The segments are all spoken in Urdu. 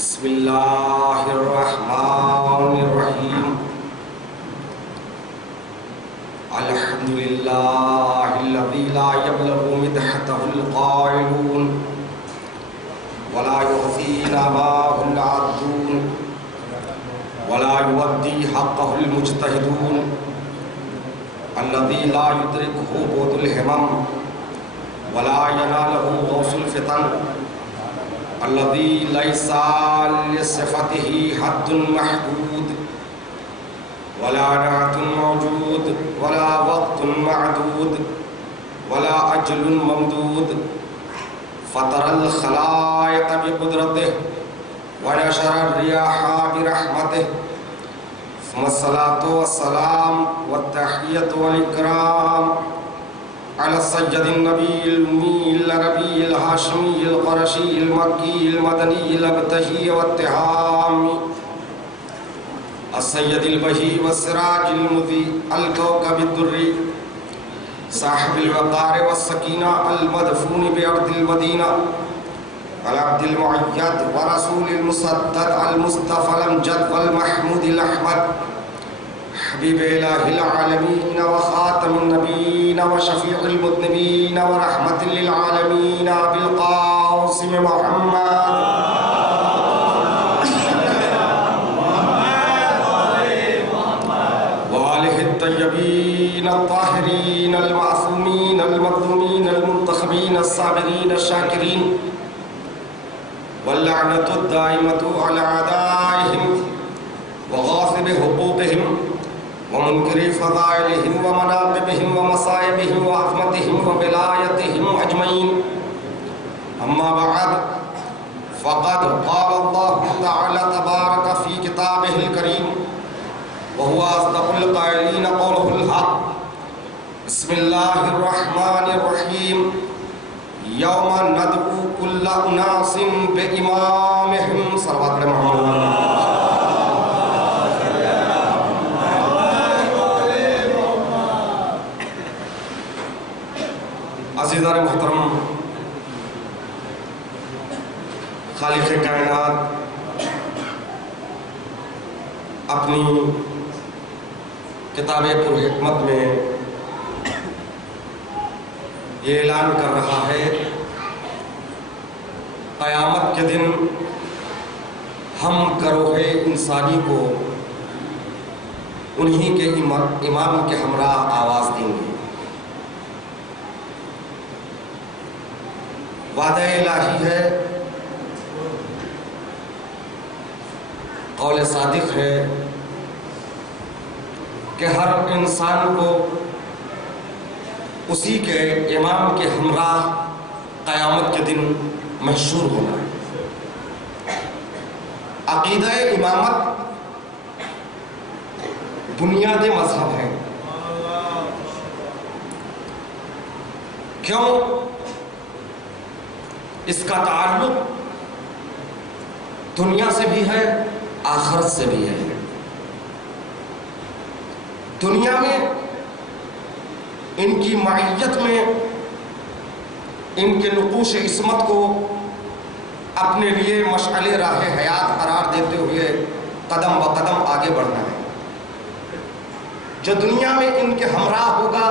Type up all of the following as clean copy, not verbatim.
بسم اللہ الرحمن الرحیم الحمدللہ الذی لا یبلغ مدحتہ القائلون ولا یحصی نعماہ العادون ولا یودی حقہ المجتہدون الذی لا یدرکہ بعد الہمم ولا ینالہ غوث الفتن الذي ليس لصفته حد محدود ولا نعت موجود ولا وقت معدود ولا أجل ممدود فطر الخلائق بقدرته ونشر الرياح برحمته ثم الصلاة والسلام والتحية والإكرام على السيد النبي الأمي العربي الهاشمي القرشي المكي المدني الأبتهي والتهامي السيد البهي والسراج المضيء الكوكب الدري صاحب الوقار والسكينة المدفون بأرض المدينة العبد المعيد ورسول المسدد المصطفى الأمجد والمحمود الأحمد حبیب الہ العالمین وخاتم النبیین وشفیع المذنبین ورحمت للعالمین بالقاسم محمد وآلہ الطیبین الطاہرین المعصومین المظلومین المنتخبین الصابرین الشاکرین واللعنة الدائمة على أعدائهم وغاصب حقوقهم ومنکر فضائلهم ومناقبهم ومصائبهم وعظمتهم وبلایتهم اجمعین اما بعد فقد قال الله تعالى تبارك في كتابه الكريم وهو اصدق القائلين قوله الحق بسم الله الرحمن الرحيم يوم ندعو كل اناس بامامهم صلوات محمد عزیزان محترم، خالق کائنات اپنی کتاب پر حکمت میں یہ اعلان کر رہا ہے قیامت کے دن ہم گروہ انسانی کو انہی کے امام کے ہمراہ آواز دیں گے۔ وعدہ الہی ہے، قول صادق ہے کہ ہر انسان کو اسی کے امام کے ہمراہ قیامت کے دن محشور ہونا ہے۔ عقیدہ امامت بنیاد مذہب ہے۔ کیوں؟ اس کا تعلق دنیا سے بھی ہے، آخرت سے بھی ہے۔ دنیا میں ان کی معیت میں ان کے نقوش عصمت کو اپنے لیے مشعل راہ حیات قرار دیتے ہوئے قدم بہ قدم آگے بڑھنا ہے۔ جو دنیا میں ان کے ہمراہ ہوگا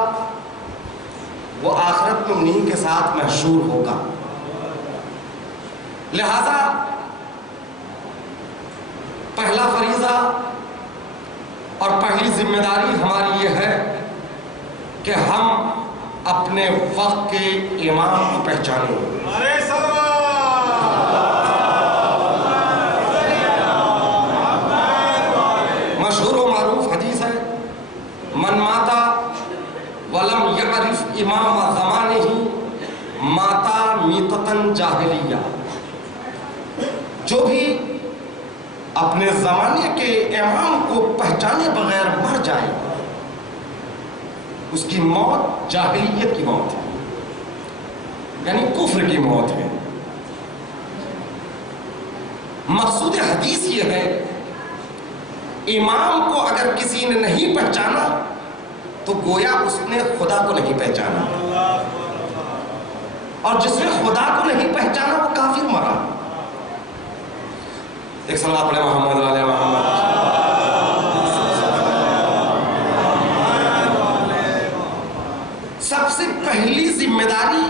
وہ آخرت میں انہی کے ساتھ محشور ہوگا۔ لہذا پہلا فریضہ اور پہلی ذمہ داری ہماری یہ ہے کہ ہم اپنے وقت کے امام کو پہچانیں۔ مشہور و معروف حدیث ہے، من ماتا ولم یعرف امام زمانہ ماتا میتتاً جاہلیہ۔ جو بھی اپنے زمانے کے امام کو پہچانے بغیر مر جائے اس کی موت جاہلیت کی موت ہے، یعنی کفر کی موت ہے۔ مقصود حدیث یہ ہے امام کو اگر کسی نے نہیں پہچانا تو گویا اس نے خدا کو نہیں پہچانا، اور جس نے خدا کو نہیں پہچانا وہ کافر مرا۔ ایک صلوات پڑھے محمد علیہ محمد. سب سے پہلی ذمہ داری،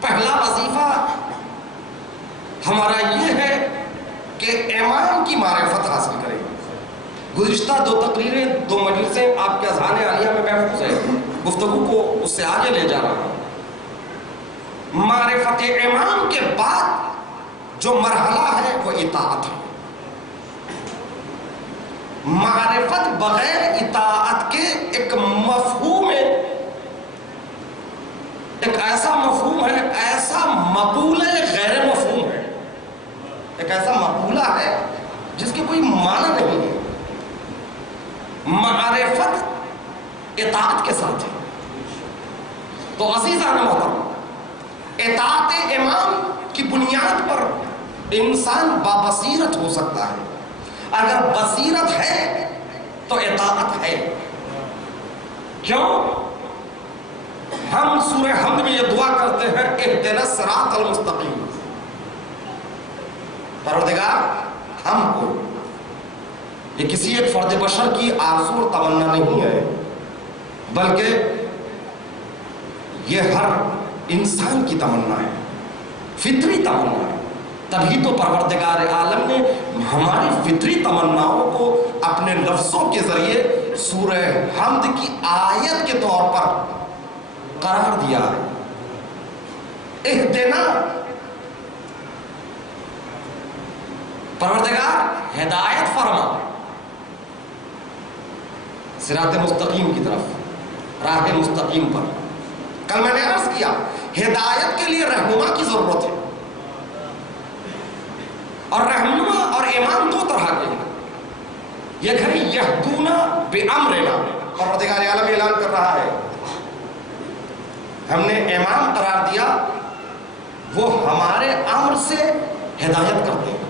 پہلا وظیفہ ہمارا یہ ہے کہ امام کی معرفت حاصل کریں. گزشتہ 2 تقریریں 2 مجلسیں آپ کے اذہان عالیہ میں محفوظ ہے، گفتگو کو اس سے آگے لے جا رہا ہوں. معرفت امام کے بعد جو مرحلہ ہے وہ اطاعت ہے. معرفت بغیر اطاعت کے ایک مفہوم ہے، ایک ایسا مفہوم ہے، ایسا مقولہ غیر مفہوم ہے، ایک ایسا مقولہ ہے جس کے کوئی معنی نہیں ہے. معرفت اطاعت کے ساتھ ہے. تو عزیزان محترم، اطاعت امام کی بنیاد پر انسان بابصیرت ہو سکتا ہے. اگر بصیرت ہے تو اطاعت ہے. کیوں؟ ہم سورہ حمد میں یہ دعا کرتے ہیں اہدنا الصراط المستقیم. پروردگار ہم کو، یہ کسی ایک فرد بشر کی آرزو اور تمنا نہیں ہے، بلکہ یہ ہر انسان کی تمنا ہے، فطری تمنا ہے. تبھی تو پروردگار عالم نے ہماری فطری تمناؤں کو اپنے لفظوں کے ذریعے سورہ حمد کی آیت کے طور پر قرار دیا ہے. اہدنا، پروردگار ہدایت فرما صراط مستقیم کی طرف، راہ مستقیم پر. کل میں نے عرض کیا ہدایت کے لیے رہنما کی ضرورت ہے، اور رہنما اور امام 2 طرح کے ہیں. یہ ہے یہدونا بامرنا، پروردگار عالم اعلان کر رہا ہے ہم نے امام قرار دیا، وہ ہمارے امر سے ہدایت کرتے ہیں.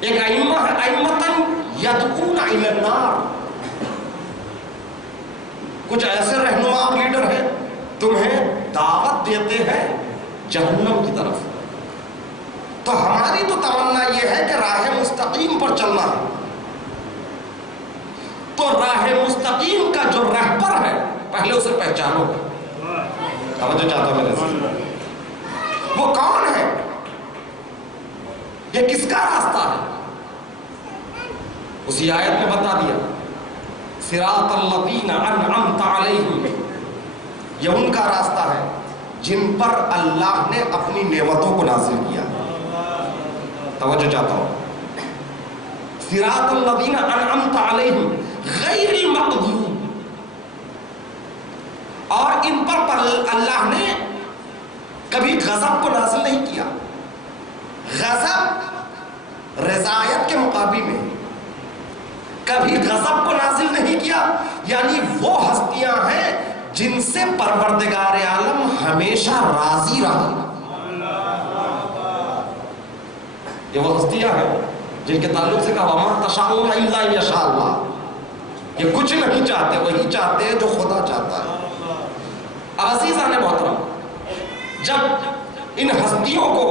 ایک ائمہ ہے، ائمتاً یدعون الی النار، کچھ ایسے رہنما اور لیڈر ہیں تمہیں دعوت دیتے ہیں جہنم کی طرف. تو ہماری تو تمنا یہ ہے کہ راہ مستقیم پر چلنا ہے. تو راہ مستقیم کا جو رہبر ہے پہلے اسے پہچانو. توجہ چاہتا ہوں میرے سے، وہ کون ہے، یہ کس کا راستہ ہے؟ اسی آیت میں بتا دیا صراط الذین انعمت علیہم، یہ ان کا راستہ ہے جن پر اللہ نے اپنی نعمتوں کو نازل کیا. توجہ چاہتا ہوں، صراط الذین انعمت علیہم غیر المغضوب، اور ان پر اللہ نے کبھی غضب کو نازل نہیں کیا. غضب رضایت کے مقابل میں، کبھی غضب کو نازل نہیں کیا. یعنی وہ ہستیاں ہیں جن سے پروردگار عالم ہمیشہ راضی رہا. یہ وہ ہستیاں ہیں جن کے تعلق سے کہا وَمَا تَشَاءُونَ إِلَّا أَن يَشَاءَ اللَّهُ، یہ کچھ نہیں چاہتے، وہی چاہتے ہیں جو خدا چاہتا ہے. عزیزان محترم، جب ان ہستیوں کو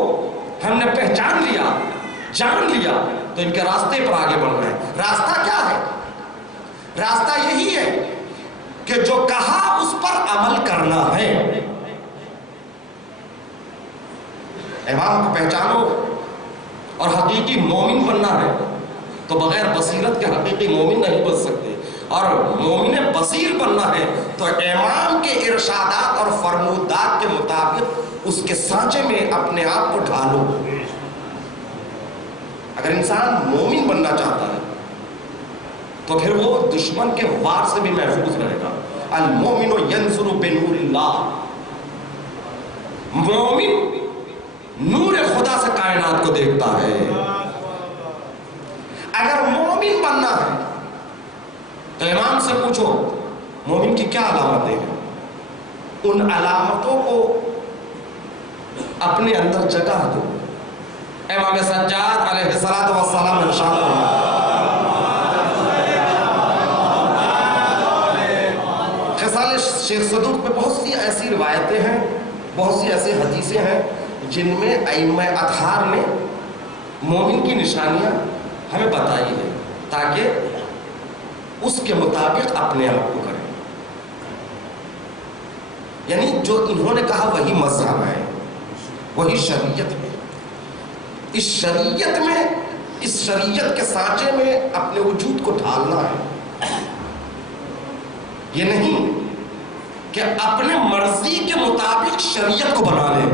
ہم نے پہچان لیا، جان لیا، تو ان کے راستے پر آگے بڑھ رہے ہیں. راستہ کیا ہے؟ راستہ یہی ہے کہ جو کہا اس پر عمل کرنا ہے. امام کو پہچانو اور حقیقی مومن بننا ہے تو بغیر بصیرت کے حقیقی مومن نہیں بن سکتے. اور مومن بصیر بننا ہے تو امام کے ارشادات اور فرمودات کے مطابق اس کے سانچے میں اپنے آپ کو ڈھالو. اگر انسان مومن بننا چاہتا ہے تو پھر وہ دشمن کے وار سے بھی محفوظ رہے گا. المومن ینظر بنور اللہ، مومن نور خدا سے کائنات کو دیکھتا ہے. اگر مومن بننا ہے تو امام سے پوچھو مومن کی کیا علامتیں ہیں، ان علامتوں کو اپنے اندر جگہ دو. امام سجاد علیہ السلام ارشاد خصال شیخ صدوق میں بہت سی ایسی روایتیں ہیں، بہت سی ایسی حدیثیں ہیں جن میں ائمہ اطہار نے مومن کی نشانیاں ہمیں بتائی ہے تاکہ اس کے مطابق اپنے آپ کو کریں. یعنی جو انہوں نے کہا وہی مذہب ہے، وہی شریعت ہے. اس شریعت میں، اس شریعت کے سانچے میں اپنے وجود کو ڈھالنا ہے. یہ نہیں کہ اپنے مرضی کے مطابق شریعت کو بنا لیں.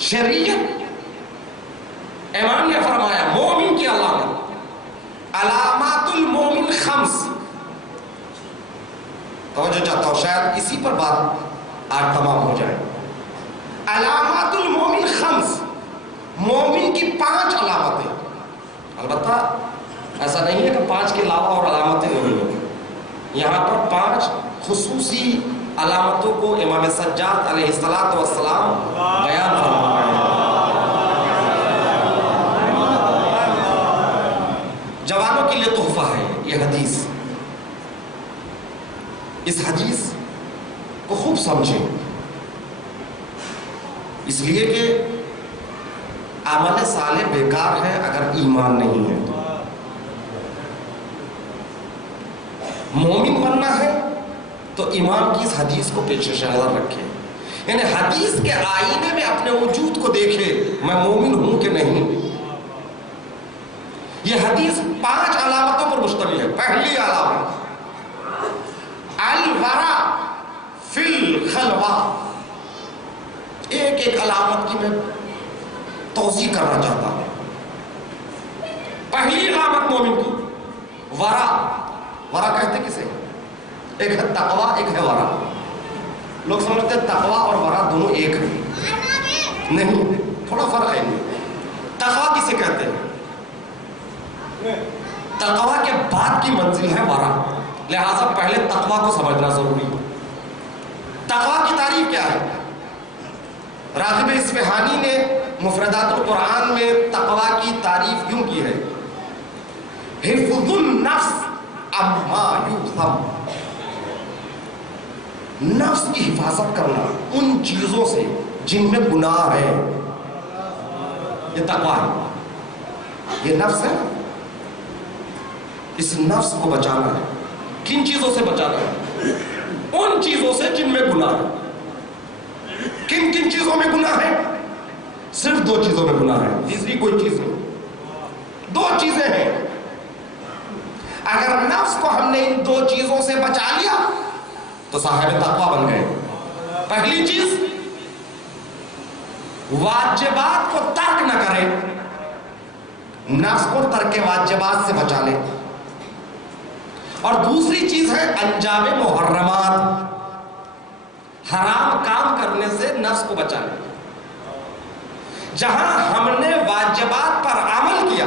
شریعت، امام نے فرمایا مومن کی علامت، علامات المومن خمس. توجہ چاہتا ہوں شاید اسی پر بات آج تمام ہو جائے. علامات المومن خمس، مومن کی 5 علامتیں. البتہ ایسا نہیں ہے کہ 5 کے علاوہ اور علامتیں نہیں ہیں. یہاں پر 5 خصوصی علامتوں کو امام سجاد علیہ السلام بیان فرما رہے ہیں. جوانوں کے لیے تحفہ ہے یہ حدیث. اس حدیث کو خوب سمجھیں، اس لیے کہ عمل صالح بیکار ہے اگر ایمان نہیں ہے. مومن بننا ہے تو ایمان کی اس حدیث کو پیش نظر رکھے. یعنی حدیث کے آئینے میں اپنے وجود کو دیکھے، میں مومن ہوں کہ نہیں. یہ حدیث 5 علامتوں پر مشتمل ہے. پہلی علامت الورع فی الخلوہ. ایک ایک علامت کی میں توضیح کرنا چاہتا ہوں. پہلی علامت مومن کی ورع. ورع کہتے کسے؟ ایک ہے تقوی، ایک ہے ورع. لوگ سمجھتے ہیں تقوی اور ورع دونوں ایک ہیں. نہیں، تھوڑا فرق ہے. تقوی کسے کہتے ہیں؟ تقوی کے بعد کی منزل ہے ورع. لہذا پہلے تقوی کو سمجھنا ضروری ہے. تقوی کی تعریف کیا ہے؟ راغب اصفہانی نے مفردات القرآن میں تقوی کی تعریف یوں کی ہے: حفظ النفس عما یؤثم. نفس کی حفاظت کرنا ان چیزوں سے جن میں گناہ ہے. یہ تقوی ہے. یہ نفس ہے، اس نفس کو بچانا ہے. کن چیزوں سے بچانا ہے؟ ان چیزوں سے جن میں گناہ ہے. کن کن چیزوں میں گناہ ہے؟ صرف 2 چیزوں میں گناہ ہے، تیسری کوئی چیز نہیں. 2 چیزیں ہیں. اگر نفس کو ہم نے ان 2 چیزوں سے بچا لیا تو صاحب تقوی بن گئے. پہلی چیز، واجبات کو ترک نہ کرے. نفس کو ترک واجبات سے بچا لے. اور دوسری چیز ہے انجام محرمات. حرام کام کرنے سے نفس کو بچا لے. جہاں ہم نے واجبات پر عمل کیا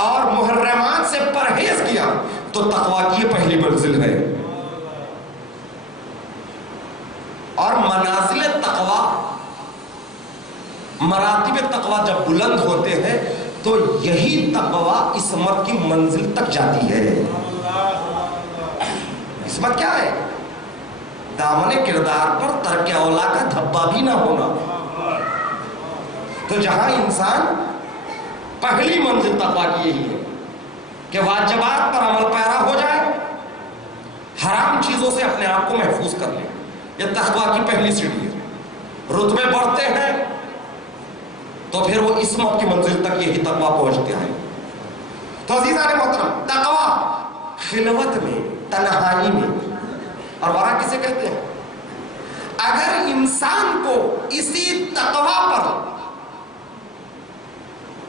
اور محرمات سے پرہیز کیا تو تقوی کی یہ پہلی منزل ہے. اور منازل تقوی، مراتب تقوی جب بلند ہوتے ہیں تو یہی تقوی عصمت کی منزل تک جاتی ہے. عصمت کیا ہے؟ دامن کردار پر ترک اولا کا دھبا بھی نہ ہونا. تو جہاں انسان، پہلی منزل تقوی کی یہی ہے کہ واجبات پر عمل پیرا ہو جائے، حرام چیزوں سے اپنے آپ کو محفوظ کر لے. یہ تقوی کی پہلی سیڑھی ہے. رتبے بڑھتے ہیں تو پھر وہ عصمت کی منزل تک یہی تقوی پہنچتے ہیں. تو عزیزان محترم، تقوی خلوت میں، تنہائی میں. اور ورع کسے کہتے ہیں؟ اگر انسان کو اسی تقوی پر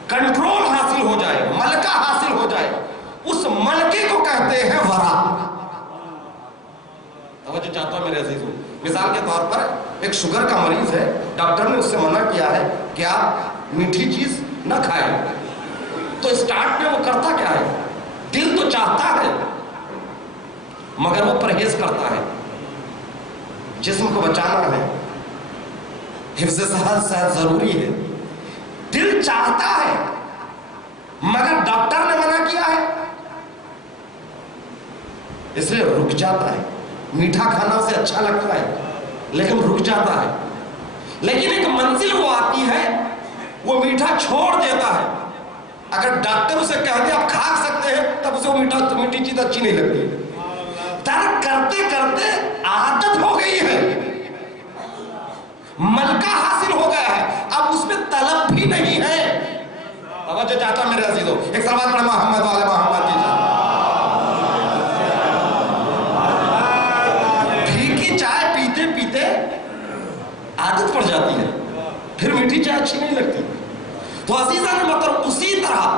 کنٹرول حاصل ہو جائے، ملکہ حاصل ہو جائے، اس ملکے کو کہتے ہیں ورع. توجہ چاہتا ہوں میرے عزیزوں. مثال کے طور پر ایک شوگر کا مریض ہے، ڈاکٹر نے اس سے منع کیا ہے کہ آپ میٹھی چیز نہ کھائیں. تو اسٹارٹ میں وہ کرتا کیا ہے؟ دل تو چاہتا ہے مگر وہ پرہیز کرتا ہے. جسم کو بچانا ہے، حفظ صحت ضروری ہے. دل چاہتا ہے مگر ڈاکٹر نے منع کیا ہے، اس لیے رک جاتا ہے. میٹھا کھانا اسے اچھا لگتا ہے لیکن رک جاتا ہے. لیکن ایک منزل وہ آتی ہے وہ میٹھا چھوڑ دیتا ہے. اگر ڈاکٹر اسے کہہ دے آپ کھا سکتے ہیں تب اسے وہ میٹھی چیز اچھی نہیں لگتی. ترک کرتے کرتے عادت ہو گئی ہے, ملکہ حاصل ہو گیا ہے, اب اس میں طلب بھی نہیں ہے. توجہ چاہتا میرے عزیزوں, ایک سلوات پڑھیں محمد والے محمد کی جان. پھیکی چائے پیتے پیتے عادت پڑ جاتی ہے, پھر میٹھی چائے اچھی نہیں لگتی. تو عزیزان محترم اسی طرح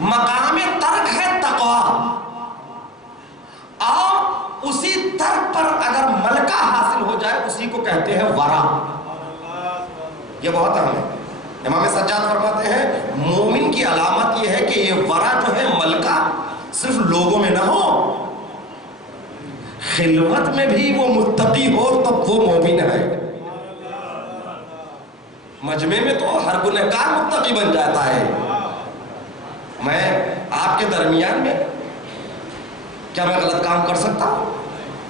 مقام ترک ہے تقوی, اور اسی ترک پر اگر ملکہ حاصل ہو جائے اسی کو کہتے ہیں ورع. یہ بہت اہم ہے. امام سجاد فرماتے ہیں مومن کی علامت یہ ہے کہ یہ ورع جو ہے ملکہ صرف لوگوں میں نہ ہو, خلوت میں بھی وہ متقی ہو تب وہ مومن ہے. مجمع میں تو ہر گنہگار متقی بن جاتا ہے. میں آپ کے درمیان میں کیا میں غلط کام کر سکتا ہوں؟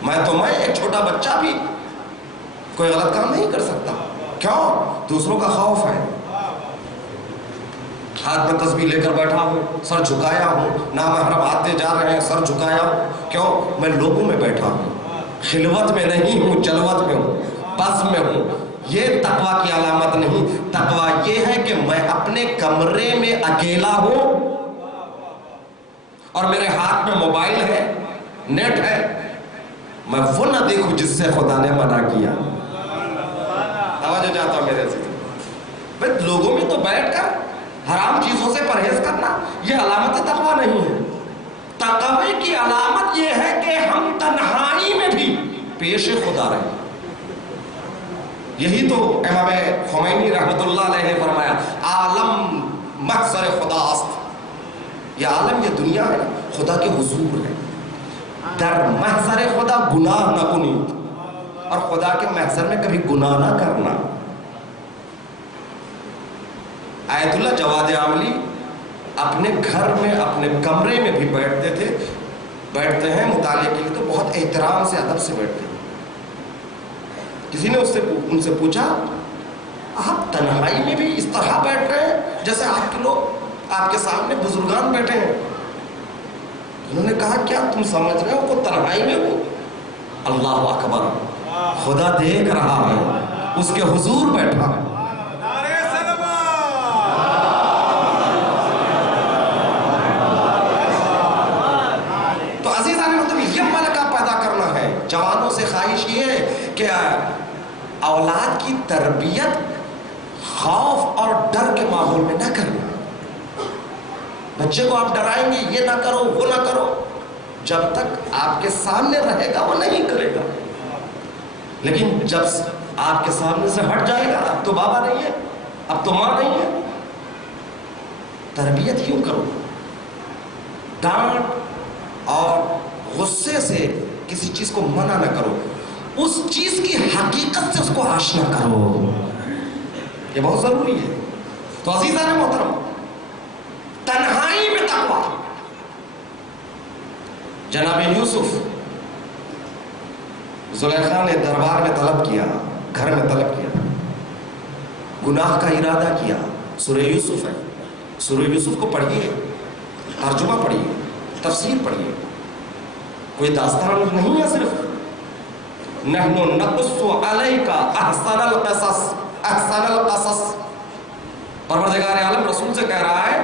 میں ایک چھوٹا بچہ بھی کوئی غلط کام نہیں کر سکتا. کیوں؟ دوسروں کا خوف ہے. ہاتھ میں تسبیح لے کر بیٹھا ہوں, سر جھکایا ہوں, نامحرم آتے جا رہے ہیں, سر جھکایا ہوں. کیوں؟ میں لوگوں میں بیٹھا ہوں, خلوت میں نہیں ہوں, جلوت میں ہوں, بس میں ہوں. یہ تقوی کی علامت نہیں. تقوی یہ ہے کہ میں اپنے کمرے میں اکیلا ہوں اور میرے ہاتھ میں موبائل ہے, نیٹ ہے, میں وہ نہ دیکھوں جس سے خدا نے منع کیا. توجہ چاہتا ہوں میرے سے. بھئی لوگوں میں تو بیٹھ کر حرام چیزوں سے پرہیز کرنا یہ علامت تقوی نہیں ہے. تقوی کی علامت یہ ہے کہ ہم تنہائی میں بھی پیش خدا رہیں. یہی تو امام خمینی رحمت اللہ علیہ نے فرمایا عالم محضر خدا است. یہ عالم, یہ دنیا ہے خدا کے حضور ہے. در محضر خدا گناہ نہ کنید, اور خدا کے محضر میں کبھی گناہ نہ کرنا. آیت اللہ جواد عاملی اپنے گھر میں اپنے کمرے میں بھی بیٹھتے ہیں مطالعے کے لیے تو بہت احترام سے ادب سے بیٹھتے ہیں. کسی نے ان سے پوچھا آپ تنہائی میں بھی اس طرح بیٹھ رہے ہیں جیسے آپ کے لوگ آپ کے سامنے بزرگان بیٹھے ہیں؟ انہوں نے کہا کیا تم سمجھ رہے ہو کہ تنہائی میں ہو؟ اللہ اکبر, خدا دیکھ رہا ہے, اس کے حضور بیٹھا ہے. تو عزیزان مطلب یہ ملکہ پیدا کرنا ہے. جوانوں سے خواہش یہ ہے کہ اولاد کی تربیت خوف اور ڈر کے ماحول میں نہ کرنا. بچے کو آپ ڈرائیں گے یہ نہ کرو وہ نہ کرو, جب تک آپ کے سامنے رہے گا وہ نہیں کرے گا. لیکن جب آپ کے سامنے سے ہٹ جائے گا, اب تو بابا نہیں ہے, اب تو ماں نہیں ہے, تربیت یوں کرو. ڈانٹ اور غصے سے کسی چیز کو منع نہ کرو, اس چیز کی حقیقت سے اس کو آشنا کرو. یہ بہت ضروری ہے. تو عزیزان محترم تنہائی میں تقویٰ. جناب یوسف زلیخا نے دربار میں طلب کیا, گھر میں طلب کیا, گناہ کا ارادہ کیا. سورہ یوسف ہے, سورہ یوسف کو پڑھیے, ترجمہ پڑھیے, تفسیر پڑھیے. کوئی داستان نہیں ہے صرف. نحن نقص علیک احسن القصص, احسن القصص. پروردگار عالم رسول سے کہہ رہا ہے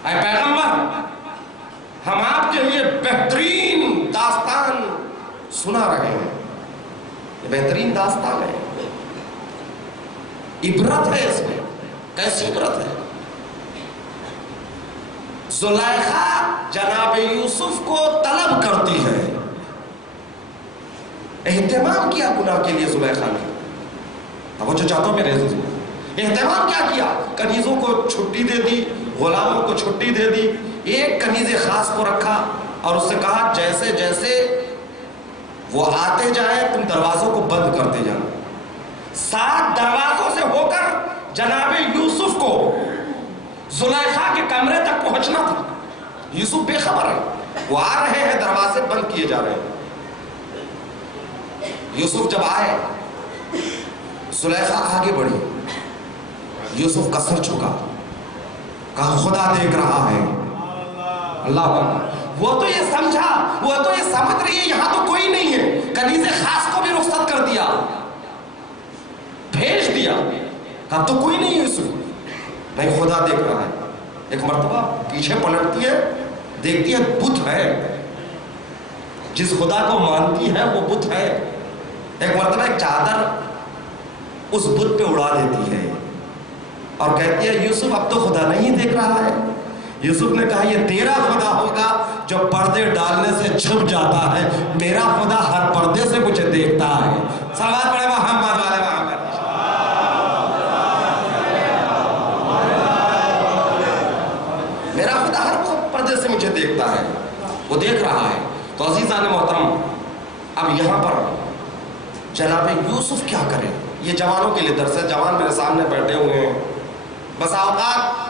اے پیغمبر ہم آپ کے لیے بہترین داستان سنا رہے ہیں. یہ بہترین داستان ہے, عبرت ہے اس میں. کیسی عبرت ہے؟ زلیخا جناب یوسف کو طلب کرتی ہے. اہتمام کیا گناہ کے لیے زلیخا نے. توجہ چاہتا ہوں میرے عزیزوں, اہتمام کیا کیا؟ کنیزوں کو چھٹی دے دی, غلاموں کو چھٹی دے دی. ایک کنیز خاص کو رکھا اور اس سے کہا جیسے جیسے وہ آتے جائیں تم دروازوں کو بند کرتے جانا. 7 دروازوں سے ہو کر جناب یوسف کو زلیخا کے کمرے تک پہنچنا تھا. یوسف بے خبر ہے, وہ آ رہے ہیں, دروازے بند کیے جا رہے ہیں. یوسف جب آئے زلیخا آگے بڑھی، یوسف کا سر جھکا، کہا خدا دیکھ رہا ہے۔ اللہ اکبر۔ وہ تو یہ سمجھا، وہ تو یہ سمجھ رہی ہے یہاں تو کوئی نہیں ہے، کنیز خاص کو بھی رخصت کر دیا، بھیج دیا، اب تو کوئی نہیں ہے یوسف، نہیں خدا دیکھ رہا ہے۔ ایک مرتبہ پیچھے پلٹتی ہے، دیکھتی ہے بت ہے، جس خدا کو مانتی ہے وہ بت ہے۔ ایک مرتبہ ایک چادر اس بت پہ اڑا دیتی ہے اور کہتی ہے یوسف اب تو خدا نہیں دیکھ رہا ہے۔ یوسف نے کہا یہ تیرا خدا ہوگا جو پردے ڈالنے سے چھپ جاتا ہے، میرا خدا ہر پردے سے مجھے دیکھتا ہے۔ صلوات پڑھے محمد والے محمد۔ میرا خدا ہر پردے سے مجھے دیکھتا ہے، وہ دیکھ رہا ہے۔ تو عزیزان محترم، اب یہاں پر جناب یوسف کیا کرے؟ یہ جوانوں کے لیے درس ہے، جوان میرے سامنے بیٹھے ہوئے ہیں۔ بس اوقات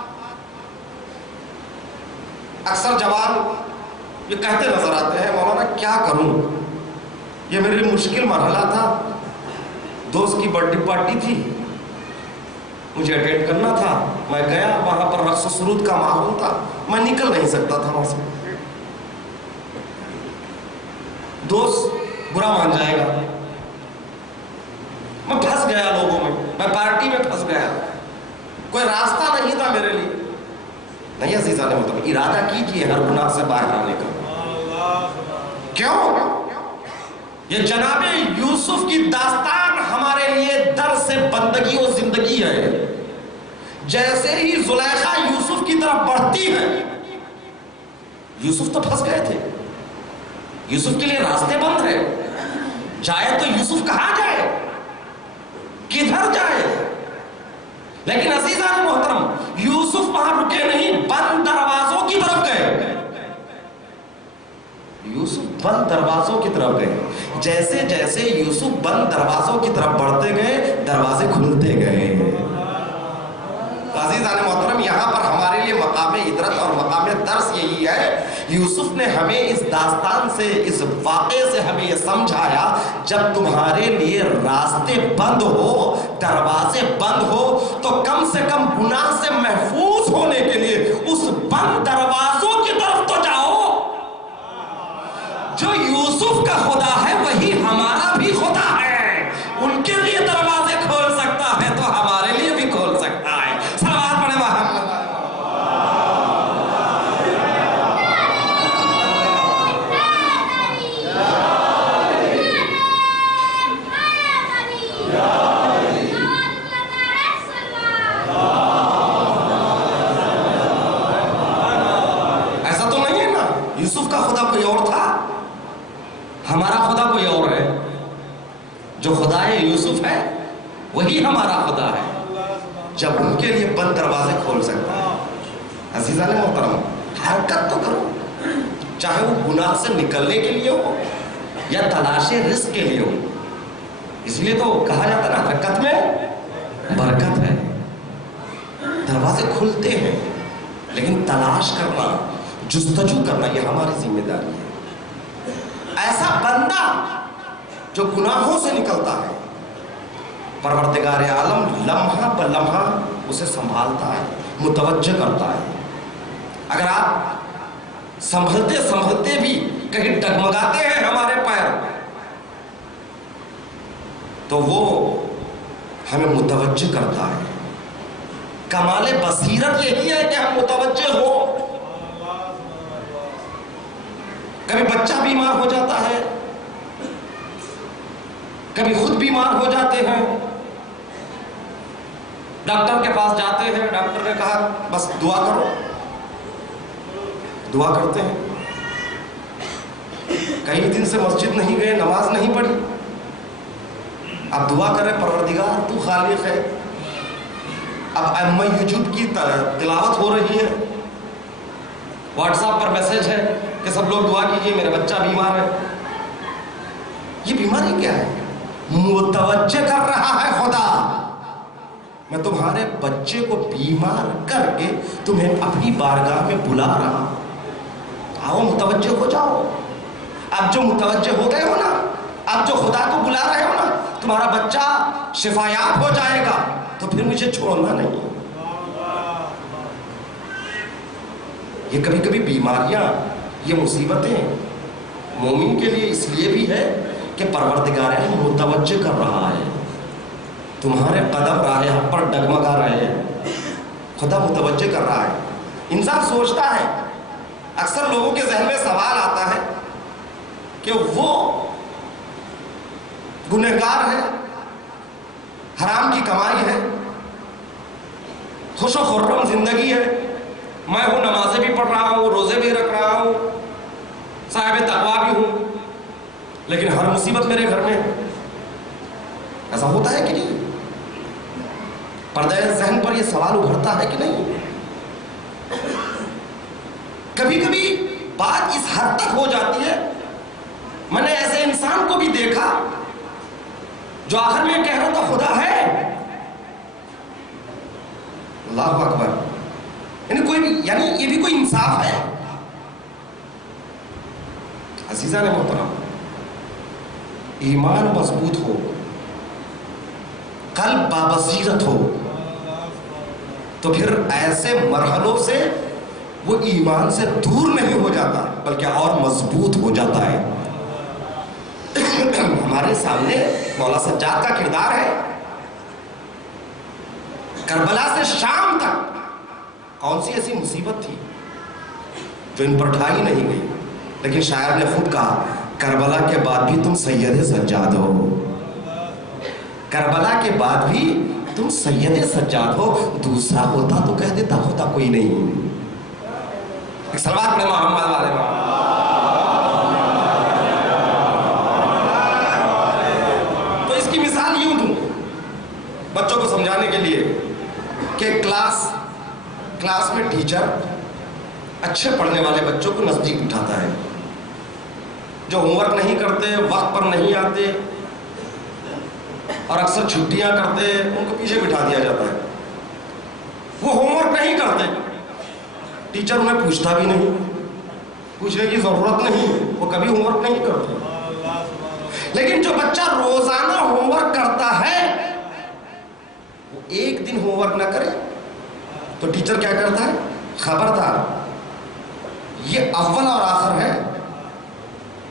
اکثر جوان یہ کہتے نظر آتے ہیں مولانا کیا کروں، یہ میری مشکل مرحلہ تھا، دوست کی برتھ ڈے پارٹی تھی، مجھے اٹینڈ کرنا تھا، میں گیا، وہاں پر رقص و سرود کا ماحول تھا، میں نکل نہیں سکتا تھا وہاں سے، دوست برا مان جائے گا، میں پھنس گیا لوگوں میں پارٹی میں پھنس گیا، کوئی راستہ نہیں تھا میرے لیے۔ نہیں عزیزان محترم، ارادہ کیجئے ہر گناہ سے باہر آنے کا۔ کیوں؟ یہ جناب یوسف کی داستان ہمارے لیے درس بندگی و زندگی ہے۔ جیسے ہی زلیخا یوسف کی طرف بڑھتی ہے، یوسف تو پھنس گئے تھے، یوسف کے لیے راستے بند ہے، جائے تو یوسف کہاں جائے، کدھر جائے؟ لیکن عزیزان محترم، یوسف وہاں رکے نہیں، بند دروازوں کی طرف گئے، یوسف بند دروازوں کی طرف گئے۔ جیسے جیسے یوسف بند دروازوں کی طرف بڑھتے گئے، دروازے کھلتے گئے۔ عزیزان محترم، یہاں پر ہمارے لیے مقام عبرت اور مقام درس یہی ہے، یوسف نے ہمیں اس داستان سے، اس واقعے سے ہمیں یہ سمجھایا، جب تمہارے لیے راستے بند ہو، دروازے بند ہو، تو کم سے کم گناہ سے محفوظ ہونے کے لیے اس بند دروازوں کی طرف تو جاؤ۔ جو یوسف کا خدا ہے وہی ہمارا بھی خدا ہے، ان کے لیے دروازے کھول سکتا ہے تو ہمارے لیے بھی کھول سکتا ہے۔ صلوات پڑھے محمد۔ ایسا تو نہیں ہے نا یوسف کا خدا کوئی اور تھا، ہمارا خدا کوئی اور ہے، جو خدا یوسف ہے وہی ہمارا خدا ہے، جب ان کے لیے بند دروازے کھول سکتا ہے۔ عزیزان محترم، حرکت تو کرو، چاہے وہ گناہ سے نکلنے کے لیے ہو یا تلاش رزق کے لیے ہو، اس لیے تو کہا جاتا ہے نا حرکت میں برکت ہے۔ دروازے کھلتے ہیں لیکن تلاش کرنا، جستجو کرنا یہ ہماری ذمہ داری ہے۔ ایسا بندہ جو گناہوں سے نکلتا ہے، پروردگار عالم لمحہ بلمحہ اسے سنبھالتا ہے، متوجہ کرتا ہے۔ اگر آپ سنبھلتے سنبھلتے بھی کہیں ڈگمگاتے ہیں ہمارے پیر، تو وہ ہمیں متوجہ کرتا ہے۔ کمال بصیرت یہی ہے کہ ہم متوجہ ہوں۔ کبھی بچہ بیمار ہو جاتا ہے، کبھی خود بیمار ہو جاتے ہیں، ڈاکٹر کے پاس جاتے ہیں، ڈاکٹر نے کہا بس دعا کرو، دعا کرتے ہیں، کئی دن سے مسجد نہیں گئے، نماز نہیں پڑھی، اب دعا کریں پروردگار تو خالق ہے۔ اب اما یوٹیوب کی تلاوت ہو رہی ہے، واٹس ایپ پر میسج ہے کہ سب لوگ دعا کیجئے میرا بچہ بیمار ہے۔ یہ بیماری کیا ہے؟ متوجہ کر رہا ہے خدا، میں تمہارے بچے کو بیمار کر کے تمہیں اپنی بارگاہ میں بلا رہا ہوں، آؤ متوجہ ہو جاؤ۔ اب جو متوجہ ہو گئے ہو نا، اب جو خدا کو بلا رہے ہو نا، تمہارا بچہ شفایاب ہو جائے گا تو پھر مجھے چھوڑنا نہیں. یہ کبھی کبھی بیماریاں، یہ مصیبتیں مومن کے لیے اس لیے بھی ہے کہ پروردگار متوجہ کر رہا ہے. تمہارے قدم راہ حق پر ڈگمگا رہے ہیں، خدا متوجہ کر رہا ہے. انسان سوچتا ہے، اکثر لوگوں کے ذہن میں سوال آتا ہے کہ وہ گنہگار ہے، حرام کی کمائی ہے، خوش و خرم زندگی ہے، میں ہوں نمازیں بھی پڑھ رہا ہوں، روزے بھی رکھ رہا ہوں، صاحب تقویٰ بھی ہوں، لیکن ہر مصیبت میرے گھر میں ہے. ایسا ہوتا ہے کہ نہیں؟ پردہ ذہن پر یہ سوال ابھرتا ہے کہ نہیں؟ کبھی کبھی بات اس حد تک ہو جاتی ہے. میں نے ایسے انسان کو بھی دیکھا جو آخر میں کہہ رہا تھا خدا ہے. اللہ اکبر. یعنی یہ بھی کوئی انصاف ہے؟ عزیزان محترم، ایمان مضبوط ہو، قلب بابصیرت ہو، تو پھر ایسے مرحلوں سے وہ ایمان سے دور نہیں ہو جاتا بلکہ اور مضبوط ہو جاتا ہے. ہمارے سامنے مولا سجاد کا کردار ہے. کربلا سے شام تک کون سی ایسی مصیبت تھی جو ان پر ٹھائی نہیں گئی، لیکن شاعر نے خود کہا کربلا کے بعد بھی تم سید سجاد ہو. کربلا کے بعد بھی تم سید سجاد ہو. دوسرا ہوتا تو کہہ دیتا خدا کوئی نہیں. ایک صلوات پڑھیں محمد والے محمد. تو اس کی مثال یوں دوں بچوں کو سمجھانے کے لیے کہ کلاس میں ٹیچر اچھے پڑھنے والے بچوں کو نزدیک بٹھاتا ہے، جو ہوم ورک نہیں کرتے، وقت پر نہیں آتے اور اکثر چھٹیاں کرتے، ان کو پیچھے بٹھا دیا جاتا ہے. وہ ہوم ورک نہیں کرتے، ٹیچر انہیں پوچھتا بھی نہیں، پوچھنے کی ضرورت نہیں، وہ کبھی ہوم ورک نہیں کرتے. لیکن جو بچہ روزانہ ہوم ورک کرتا ہے، وہ ایک دن ہوم ورک نہ کرے تو ٹیچر کیا کرتا ہے؟ خبردار، یہ اول اور آخر ہے،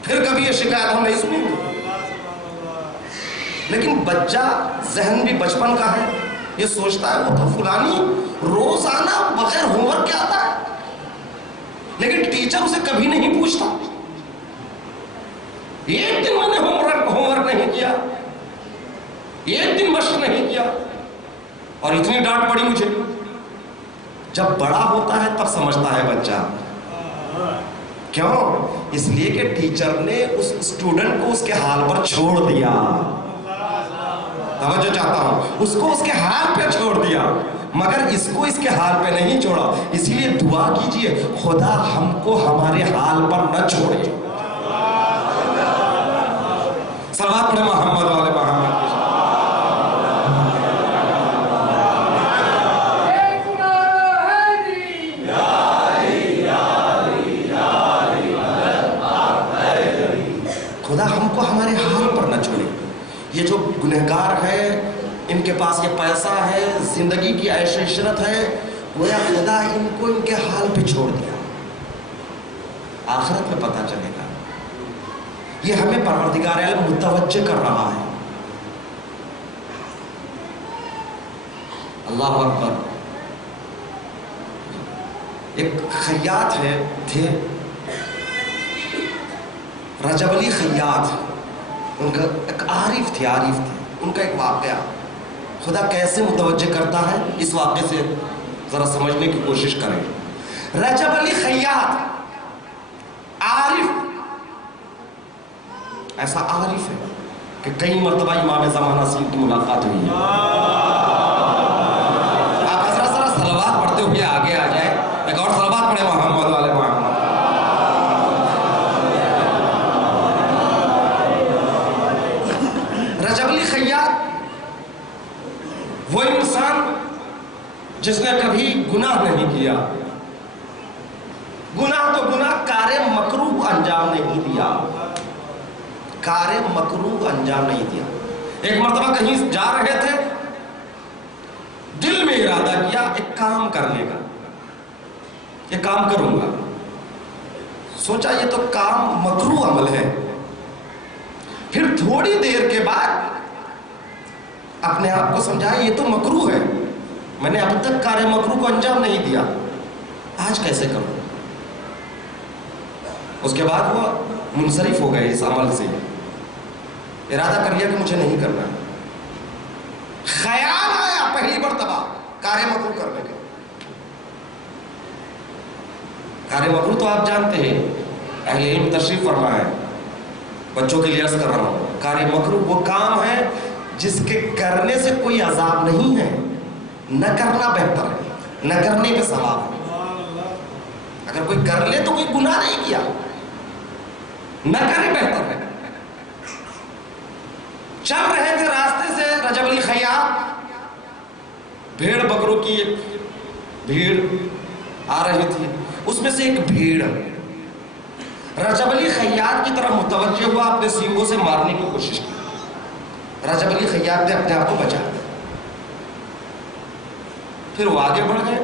پھر کبھی یہ شکایت ہم نہیں سنیں گے. لیکن بچہ ذہن بھی بچپن کا ہے، یہ سوچتا ہے وہ تو فلانی روزانہ بغیر ہوم ورک کے آتا ہے، لیکن ٹیچر اسے کبھی نہیں پوچھتا. ایک دن میں نے ہوم ورک نہیں کیا، ایک دن مشق نہیں کیا اور اتنی ڈانٹ پڑی مجھے. جب بڑا ہوتا ہے تب سمجھتا ہے بچہ. کیوں؟ اس لیے کہ ٹیچر نے اس اسٹوڈنٹ کو اس کے حال پر چھوڑ دیا. توجہ چاہتا ہوں، اس کو اس کے حال پہ چھوڑ دیا، مگر اس کو اس کے حال پہ نہیں چھوڑا. اسی لیے دعا کیجئے خدا ہم کو ہمارے حال پر نہ چھوڑے. صلوات پڑھیں محمد والے محمد. خدا ہم کو ہمارے حال پر نہ چھوڑے. یہ جو گنہگار ہے، ان کے پاس یہ پیسہ ہے، زندگی کی عیش و عشرت ہے، گویا خدا ان کو ان کے حال پہ چھوڑ دیا. آخرت میں پتہ چلے گا. یہ ہمیں پروردگار عالم متوجہ کر رہا ہے. اللہ اکبر. ایک خیاط تھے رجب علی خیاط، ان کا ایک عارف تھے. ان کا ایک واقعہ خدا کیسے متوجہ کرتا ہے، اس واقعے سے ذرا سمجھنے کی کوشش کریں. رجب علی خیاط عارف، ایسا عارف ہے کہ کئی مرتبہ امام زمانہ سے ان کی ملاقات ہوئی ہے. آپ حضرت ذرا صلوات پڑھتے ہوئے آگے آ جائے. ایک اور صلوات پڑھے محمد والے محمد. رجب علی خیاط وہ انسان جس نے کبھی گناہ نہیں کیا. گناہ تو گناہ، کار مکروہ انجام نہیں دیا. کار مکروہ انجام نہیں دیا. ایک مرتبہ کہیں جا رہے تھے، دل میں ارادہ کیا ایک کام کرنے کا، یہ کام کروں گا. سوچا یہ تو کام مکروہ عمل ہے. پھر تھوڑی دیر کے بعد اپنے آپ کو سمجھایا یہ تو مکروہ ہے، میں نے اب تک کار مکروہ کو انجام نہیں دیا، آج کیسے کروں. اس کے بعد وہ منصرف ہو گئے اس عمل سے، ارادہ کر لیا کہ مجھے نہیں کرنا. خیال آیا پہلی مرتبہ کار مکروہ کرنے کا. کار مکروہ تو آپ جانتے ہیں، اہل علم تشریف فرما ہے، بچوں کے لیے عرض کر رہا ہوں. کار مکروہ وہ کام ہے جس کے کرنے سے کوئی عذاب نہیں ہے، نہ کرنا بہتر ہے، نہ کرنے پہ ثواب ہے. اگر کوئی کر لے تو کوئی گناہ نہیں کیا، نہ کرے بہتر ہے. چل رہے تھے راستے سے رجب علی خیاط، بھیڑ بکروں کی ایک بھیڑ آ رہی تھی، اس میں سے ایک بھیڑ رجب علی خیاط کی طرف متوجہ ہوا، اپنے سینگوں سے مارنے کی کوشش کی. رجب علی خیاط نے اپنے آپ کو بچا دیا. پھر وہ آگے بڑھ گئے.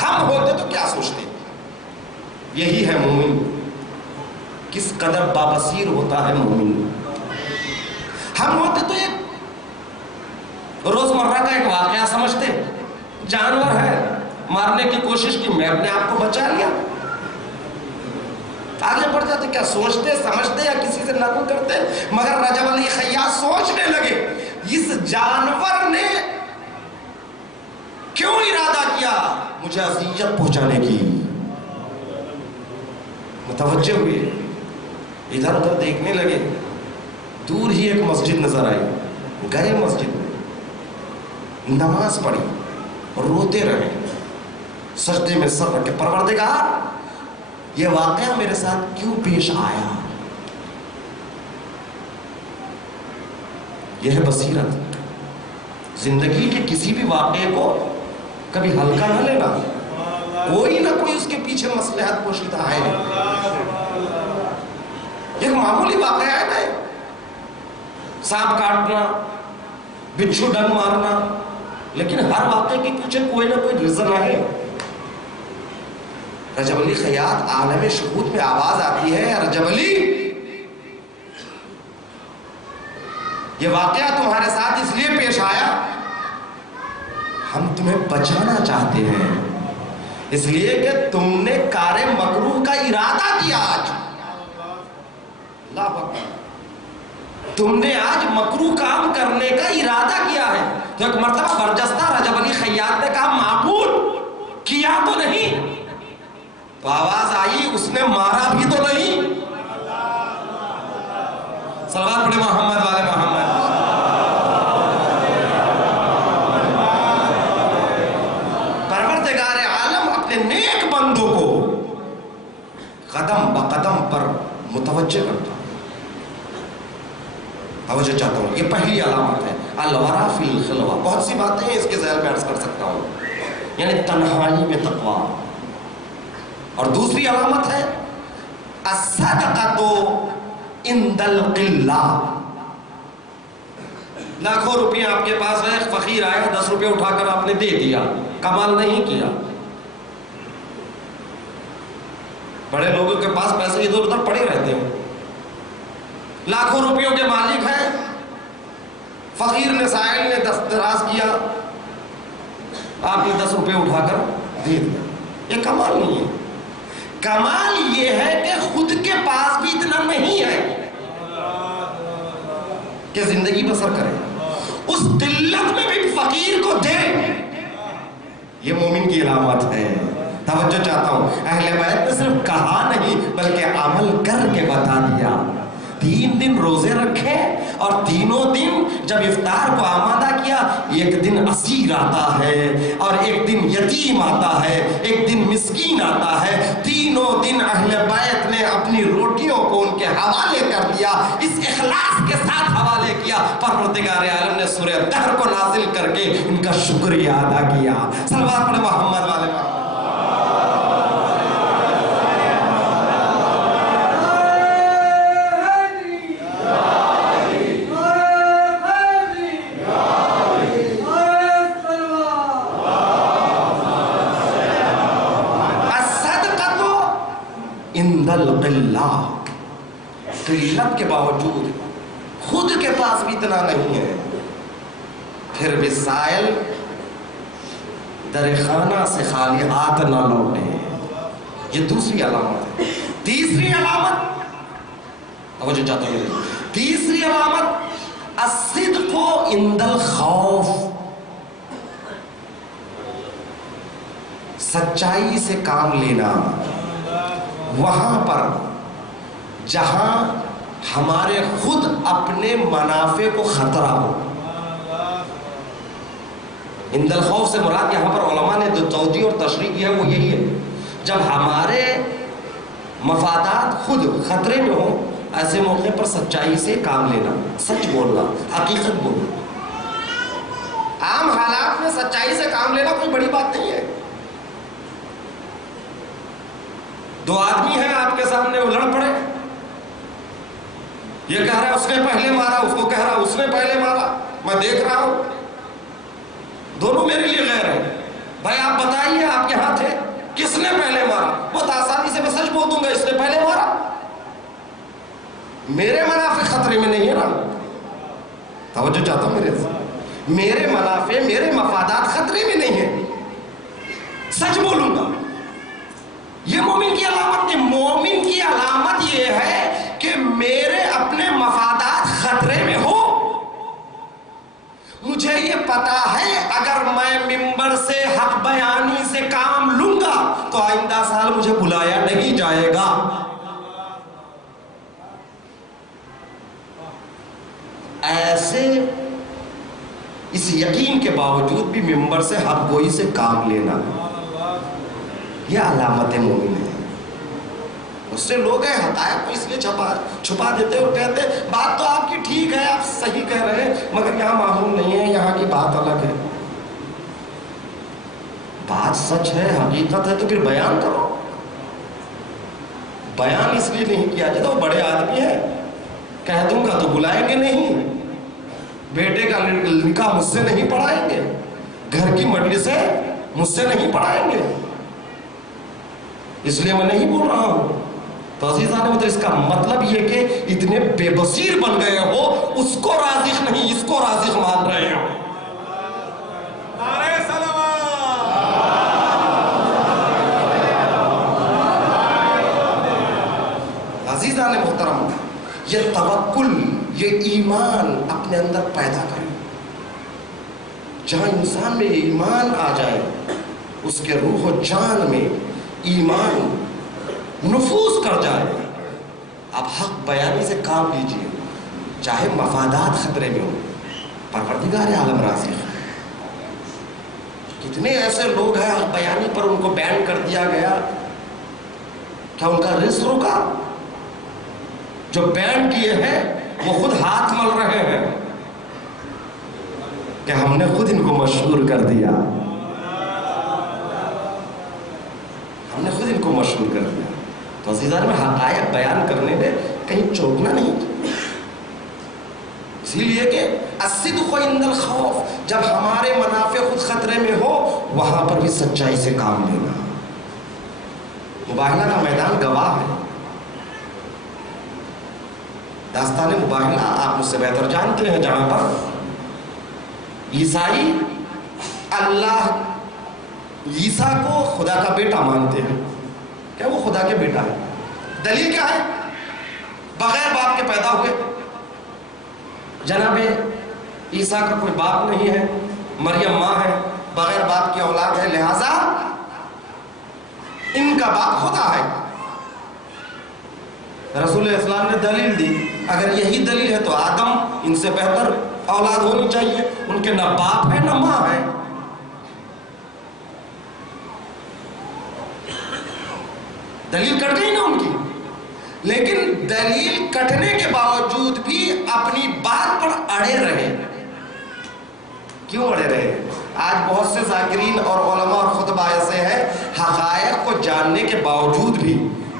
ہم ہوتے تو کیا سوچتے؟ یہی ہے مومن، کس قدر بابصیر ہوتا ہے مومن. ہم ہوتے تو ایک روزمرہ کا ایک واقعہ سمجھتے، جانور ہے مارنے کی کوشش کی، میں اپنے آپ کو بچا لیا. آگے بڑھ جاتے، کیا سوچتے سمجھتے یا کسی سے نقل کرتے. مگر رجب علی خیاط سوچنے لگے اس جانور نے کیوں ارادہ کیا مجھے اذیت پہنچانے کی. متوجہ ہوئے، ادھر ادھر دیکھنے لگے. دور ہی ایک مسجد نظر آئی، گئے مسجد میں، نماز پڑھی، روتے رہے، سجدے میں سر رکھ کے پروردگار یہ واقعہ میرے ساتھ کیوں پیش آیا. یہ ہے بصیرت. زندگی کے کسی بھی واقعے کو کبھی ہلکا نہ لینا، کوئی نہ کوئی اس کے پیچھے مصلحت پوشیدہ ہے. ایک معمولی واقعہ ہے نا، سانپ کاٹنا، بچھو ڈنگ مارنا، لیکن ہر واقعے کے پیچھے کوئی نہ کوئی ریزن ہے. رجب علی خیاط عالم شہود میں آواز آتی ہے، رجب علی یہ واقعہ تمہارے ساتھ اس لیے پیش آیا، ہم تمہیں بچانا چاہتے ہیں، اس لیے کہ تم نے کار مکروہ کا ارادہ کیا. آج اللہ اکبر، تم نے آج مکروہ کام کرنے کا ارادہ کیا ہے. تو ایک مرتبہ برجستہ رجب علی خیاط نے کہا معقول کیا تو نہیں. تو آواز آئی اس نے مارا بھی تو نہیں. صلوات پڑھے محمد والے محمد. پروردگار عالم اپنے نیک بندوں کو قدم بقدم پر متوجہ کرتا. توجہ چاہتا ہوں، یہ پہلی علامت ہے الورا فی الخلوہ. بہت سی باتیں ہیں اس کے ذیل میں عرض کر سکتا ہوں، یعنی تنہائی میں تقویٰ. اور دوسری علامت ہے الصدقۃ عند القلہ. لاکھوں روپیہ آپ کے پاس ہے، فقیر آئے 10 روپے اٹھا کر آپ نے دے دیا، کمال نہیں کیا. بڑے لوگوں کے پاس پیسے ادھر ادھر پڑے رہتے ہیں، لاکھوں روپیوں کے مالک ہیں، فقیر نے سائل نے دراز کیا، آپ نے 10 روپے اٹھا کر دے دیا. یہ کمال نہیں ہے. کمال یہ ہے کہ خود کے پاس بھی اتنا نہیں ہے کہ زندگی بسر کرے، اس قلت میں بھی فقیر کو دے. یہ مومن کی علامت ہے. توجہ چاہتا ہوں، اہل بیت نے صرف کہا نہیں بلکہ عمل کر کے بتا دیا. 3 دن روزے رکھے اور تینوں دن جب افطار کو آمادہ کیا، ایک دن اسیر آتا ہے اور ایک دن یتیم آتا ہے، ایک دن مسکین آتا ہے. تینوں دن اہل بیت نے اپنی روٹیوں کو ان کے حوالے کر دیا، اس اخلاص کے ساتھ حوالے کیا. پروردگار عالم نے سورہ دہر کو نازل کر کے ان کا شکریہ ادا کیا. صلوات پڑھے محمد والے محمد. ذلت کے باوجود خود کے پاس بھی اتنا نہیں ہے، پھر بھی سائل در خانہ سے خالی ہاتھ نہ لوٹے. یہ دوسری علامت ہے. تیسری علامت توجہ چاہتا ہوں، تیسری علامت الصدق عند الخوف، سچائی سے کام لینا وہاں پر جہاں ہمارے خود اپنے منافع کو خطرہ ہو. عند الخوف سے مراد یہاں پر علماء نے جو توجیہ اور تشریح کی ہے وہ یہی ہے، جب ہمارے مفادات خود خطرے میں ہوں ایسے موقع پر سچائی سے کام لینا، سچ بولنا، حقیقت بولنا. عام حالات میں سچائی سے کام لینا کوئی بڑی بات نہیں ہے. دو آدمی ہیں آپ کے سامنے، وہ لڑ پڑے، یہ کہہ رہا ہے اس نے پہلے مارا، اس کو کہہ رہا اس نے پہلے مارا، میں دیکھ رہا ہوں، دونوں میرے لیے غیر ہیں. بھائی آپ بتائیے آپ یہاں تھے، کس نے پہلے مارا؟ بہت آسانی سے میں سچ بول دوں گا اس نے پہلے مارا. میرے منافع خطرے میں نہیں ہے نا. توجہ چاہتا ہوں میرے سے، میرے منافع میرے مفادات خطرے میں نہیں ہے، سچ بولوں گا. یہ مومن کی علامت نہیں. مومن کی علامت یہ ہے کہ میرے اپنے مفادات خطرے میں ہو. مجھے یہ پتا ہے اگر میں ممبر سے حق بیانی سے کام لوں گا تو آئندہ سال مجھے بلایا نہیں جائے گا. ایسے اس یقین کے باوجود بھی ممبر سے حق گوئی سے کام لینا، یہ علامت مومن ہے. اس سے لوگ ہیں حقائق کو اس لیے چھپا دیتے اور کہتے بات تو آپ کی ٹھیک ہے، آپ صحیح کہہ رہے ہیں، مگر یہاں معلوم نہیں ہے، یہاں کی بات الگ ہے. بات سچ ہے، حقیقت ہے تو پھر بیان کرو. بیان اس لیے نہیں کیا جاتا، وہ بڑے آدمی ہیں، کہہ دوں گا تو بلائیں گے نہیں، بیٹے کا نکاح مجھ سے نہیں پڑھائیں گے، گھر کی مجلسیں مجھ سے نہیں پڑھائیں گے، اس لیے میں نہیں بول رہا ہوں. تو عزیزان مطلب اس کا مطلب یہ کہ اتنے بے بصیر بن گئے ہو، اس ko رازق نہیں اس کو رازق مان رہے ہو. عزیزان محترم، یہ توکل، یہ ایمان اپنے اندر پیدا کریں. جہاں انسان میں ایمان آ جائے، اس کے روح و جان میں ایمان نفوذ کر جائے، آپ حق بیانی سے کام لیجئے چاہے مفادات خطرے میں ہو. پروردگار عالم رازق. کتنے ایسے لوگ ہیں حق بیانی پر ان کو بین کر دیا گیا، کیا ان کا رزق رکا؟ جو بین کیے ہیں وہ خود ہاتھ مل رہے ہیں کہ ہم نے خود ان کو مشہور کر دیا، ہم نے خود ان کو مشہور کر دیا. تو عزیزان میں حقائق بیان کرنے میں کہیں چوکنا نہیں، اسی لیے کہ الصدق عند الخوف، جب ہمارے منافع خود خطرے میں ہو وہاں پر بھی سچائی سے کام لینا. مباہلہ کا میدان گواہ ہے. داستان مباہلہ آپ مجھ سے بہتر جانتے ہیں، جہاں پر عیسائی اللہ عیسیٰ کو خدا کا بیٹا مانتے ہیں. کیا وہ خدا کے بیٹا ہے؟ دلیل کیا ہے؟ بغیر باپ کے پیدا ہوئے. جناب عیسیٰ کا کوئی باپ نہیں ہے، مریم ماں ہے، بغیر باپ کی اولاد ہے، لہذا ان کا باپ خدا ہے. رسول اسلام نے دلیل دی، اگر یہی دلیل ہے تو آدم ان سے بہتر اولاد ہونی چاہیے، ان کے نہ باپ ہے نہ ماں ہے. دلیل کٹ گئی نا ان کی. لیکن دلیل کٹنے کے باوجود بھی اپنی بات پر اڑے رہے. کیوں اڑے رہے؟ آج بہت سے ذاکرین اور علماء اور خطبہ ایسے ہیں حقائق کو جاننے کے باوجود بھی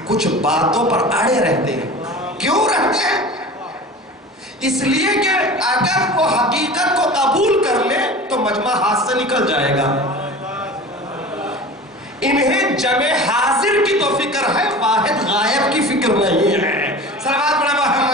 کچھ باتوں پر اڑے رہتے ہیں. کیوں رہتے ہیں؟ اس لیے کہ اگر وہ حقیقت کو قبول کر لے تو مجمع ہاتھ سے نکل جائے گا. انہیں جمع حاضر کی تو فکر ہے، واحد غائب کی فکر نہیں ہے. سلوات پڑھیں محمد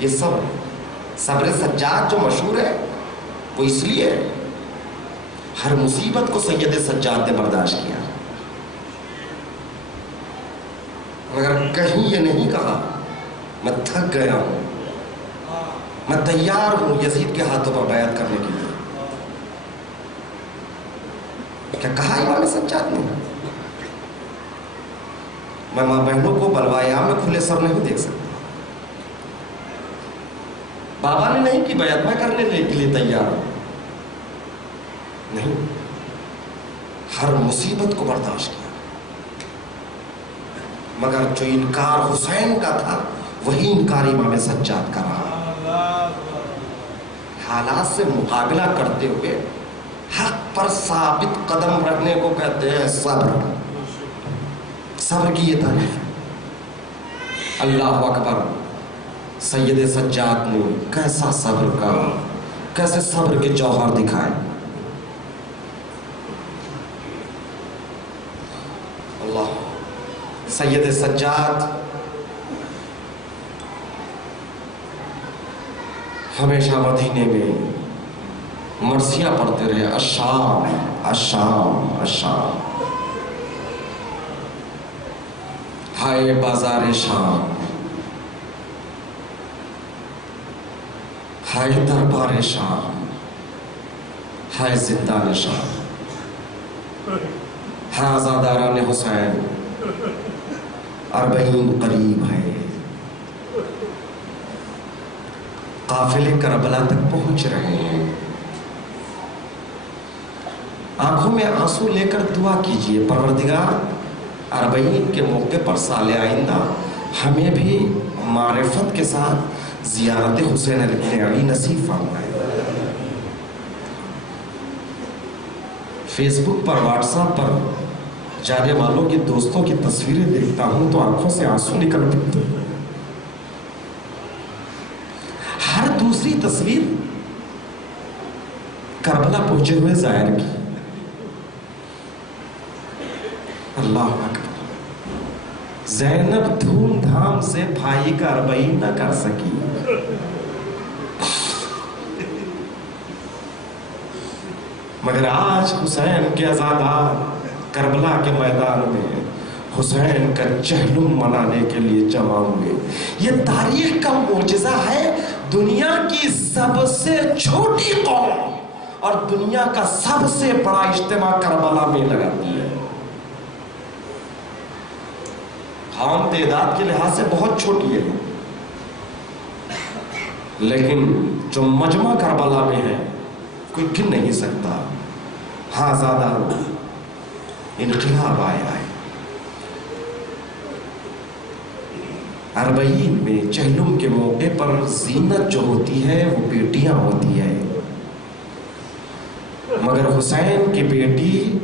یہ صبر سجاد جو مشہور ہے وہ اس لیے ہر مصیبت کو سید سجاد نے برداشت کیا، مگر کہیں یہ نہیں کہا میں تھک گیا ہوں، میں تیار ہوں یزید کے ہاتھوں پر بیعت کرنے کے لیے۔ کیا کہا امام سجاد نے؟ میں ماں بہنوں کو بلوائے عام میں کھلے سر نہیں دیکھ سکتا۔ بابا نے نہیں کی بیعت، میں کرنے کے لیے تیار ہوں، نہیں، ہر مصیبت کو برداشت کیا، مگر جو انکار حسین کا تھا وہی انکار امام سجاد کا رہا۔ حالات سے مقابلہ کرتے ہوئے حق پر ثابت قدم رکھنے کو کہتے ہیں صبر۔ صبر کی یہ تعریف ہے۔ اللہ اکبر، سید سجاد نے کیسا صبر کا، کیسے صبر کے جوہر دکھائے۔ اللہ، سید سجاد ہمیشہ مدینے میں مرثیہ پڑھتے رہے، الشام الشام الشام، ہائے بازار شام، ہائے دربار شام، ہائے زندان شام، ہاں آزاداران حسین، اربعین قریب ہے۔ قافلے کربلا تک پہنچ رہے ہیں، آنکھوں میں آنسو لے کر دعا کیجئے، پروردگار اربعین کے موقع پر سال آئندہ ہمیں بھی معرفت کے ساتھ زیارت حسین ابن علی نصیب فرمائے۔ فیس بک پر، واٹس ایپ پر جانے والوں کی دوستوں کی تصویریں دیکھتا ہوں تو آنکھوں سے آنسو نکل پڑتے ہیں۔ ہر دوسری تصویر کربلا پہنچے ہوئے زائر کی۔ اللہ اکبر، زینب دھوم دھام سے بھائی کا اربعین نہ کر سکی، مگر آج حسین کے عزادار کربلا کے میدان میں حسین کا چہلم منانے کے لیے جمع ہوئے۔ یہ تاریخ کا معجزہ ہے، دنیا کی سب سے چھوٹی قوم اور دنیا کا سب سے بڑا اجتماع کربلا میں لگاتی ہے۔ قوم تعداد کے لحاظ سے بہت چھوٹی ہے، لیکن جو مجمع کربلا میں ہے کوئی گن نہیں سکتا۔ ہاں زیادہ انقلاب آیا ہے۔ اربعین میں چہلم کے موقع پر زینت جو ہوتی ہے وہ بیٹیاں ہوتی ہے، مگر حسین کی بیٹی